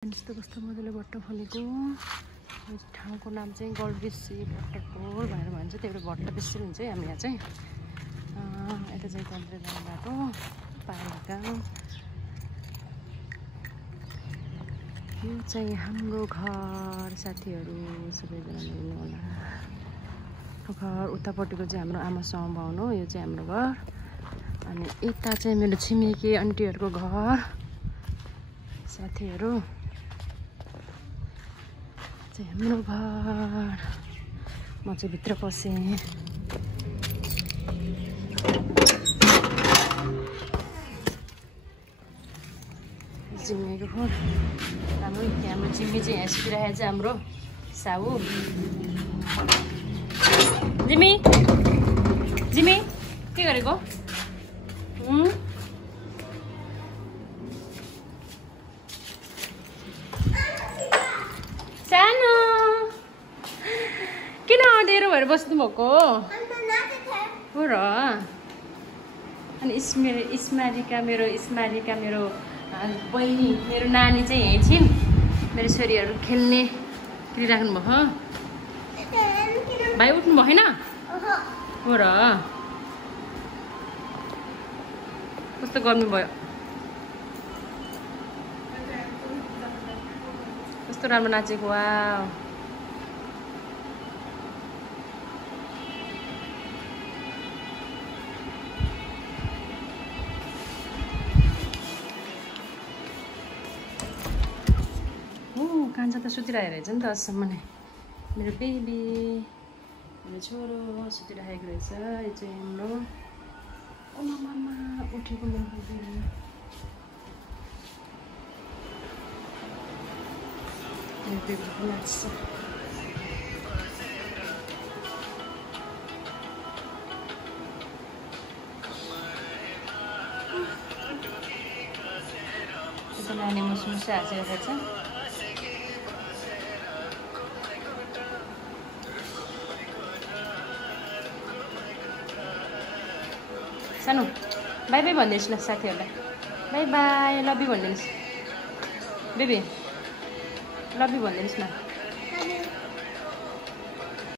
यस्तो कस्तो मजाले बट्टा फलेको ठाउँको नाम चाहिँ गलबेसी भट्टटोल भनेर भन्छ। त्यही भएर भट्ट बेसी हुन्छ है हामी यहाँ चाहिँ। यता चाहिँ तन्त्र जाने बाटो पाएका। यो चाहिँ हाम्रो घर साथीहरू सबैजना हेर्नु होला। घर उतापट्टिको चाहिँ हाम्रो आमा समबाउन हो। यो चाहिँ हाम्रो घर अनि यता चाहिँ मेरो छिमेकी आन्टीहरूको घर साथीहरू चाहिँ हाम्रो घर। म चाहिँ भित्र पसेँ। जिम्मीको फोन हाम्रो जिम्मी चाहिँ यहाँ सुतिरहेको छ। हाम्रो साहु जिम्मी जिम्मी के गरेको? सानो किन अँधेरो भएर बस्नु भएको हो र? अनि स्मारिका मेरो बहिनी मेरो नानी चाहिँ यहीँ छिन्। मेरो छोरीहरू खेल्ने खेलिराख्नु भएको। भाइ उठ्नु भएन हो र? कस्तो गर्नुभयो? कस्तो राम्रो नाचेको। वाउ कान्छा त सुतिरहेको रहेछ नि त अझसम्म नै। मेरो बेबी मेरो छोरो सुतिरहेको रहेछ। यो चाहिँ हाम्रो मामा उठेको मेरो बेबी। मेरो बेबी नाच्छ। त्यो नानी मुसमुसे हाँसिरहेको छ। सानो बाई बाई भनिदिनुहोस् न साथीहरूलाई। बाई बाई लभी भनिदिनुहोस्। बेबी लभी भनिदिनुहोस् न।